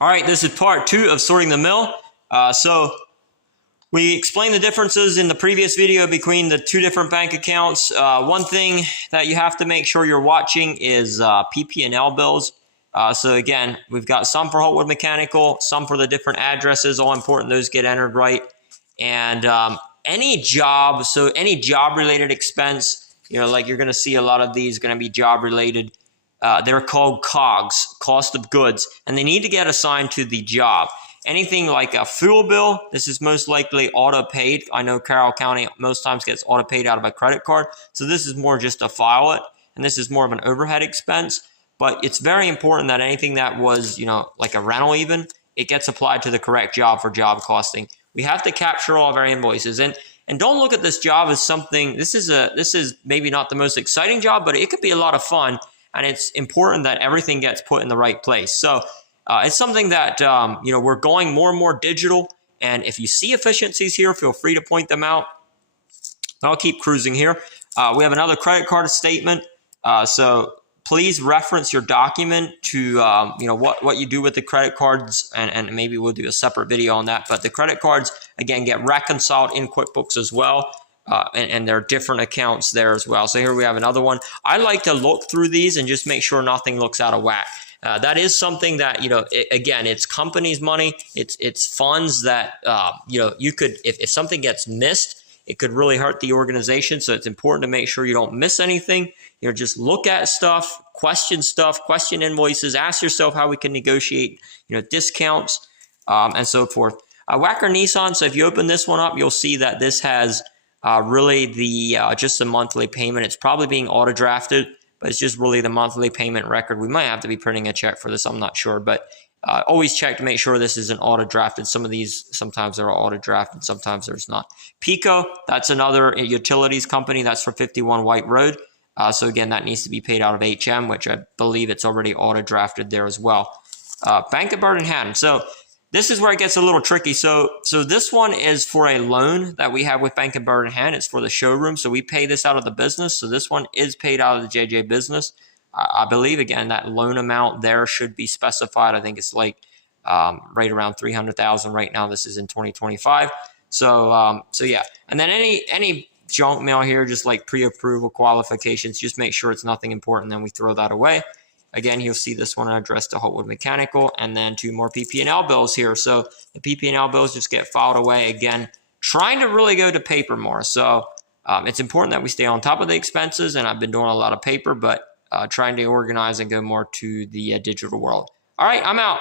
All right, this is part 2 of sorting the mill. So we explained the differences in the previous video between the two different bank accounts. One thing that you have to make sure you're watching is PP&L bills. So again, we've got some for Holtwood Mechanical, some for the different addresses. All important those get entered right. And any job related expense, like you're going to see a lot of these going to be job related. They're called COGS, cost of goods, and they need to get assigned to the job. Anything like a fuel bill, this is most likely auto-paid. I know Carroll County most times gets auto-paid out of a credit card, so this is more just to file it, and this is more of an overhead expense. But it's very important that anything that was, like a rental even, it gets applied to the correct job for job costing. We have to capture all of our invoices, and don't look at this job as something. This is maybe not the most exciting job, but it could be a lot of fun. And it's important that everything gets put in the right place. So it's something that, we're going more and more digital. And if you see efficiencies here, feel free to point them out. I'll keep cruising here. We have another credit card statement. So please reference your document to, what you do with the credit cards. And maybe we'll do a separate video on that. But the credit cards, again, get reconciled in QuickBooks as well. And there are different accounts there as well. So here we have another one. I like to look through these and just make sure nothing looks out of whack. That is something that, again, it's company's money. It's funds that, you could, if something gets missed, it could really hurt the organization. So it's important to make sure you don't miss anything. Just look at stuff, question invoices, ask yourself how we can negotiate, discounts, and so forth. Wacker Nissan. So if you open this one up, you'll see that this has really the just a monthly payment. It's probably being auto drafted, but it's just really the monthly payment record. We might have to be printing a check for this. I'm not sure, but always check to make sure this isn't auto drafted. Some of these, sometimes they're auto drafted, sometimes there's not. Pico, that's another utilities company. That's for 51 White Road. So again, that needs to be paid out of HM, which I believe it's already auto drafted there as well. Bank of Bird and Hatton. So this is where it gets a little tricky. So this one is for a loan that we have with Bank of Bird and Hatton. It's for the showroom. So we pay this out of the business. So this one is paid out of the JJ business. I believe, again, that loan amount there should be specified. I think it's like right around $300,000 right now. This is in 2025. So yeah. And then any junk mail here, just like pre-approval qualifications, just make sure it's nothing important. Then we throw that away. Again, you'll see this one addressed to Holtwood Mechanical, and then 2 more PP&L bills here. So the PP&L bills just get filed away. Again, trying to really go to paper more. So it's important that we stay on top of the expenses, and I've been doing a lot of paper, but trying to organize and go more to the digital world. All right, I'm out.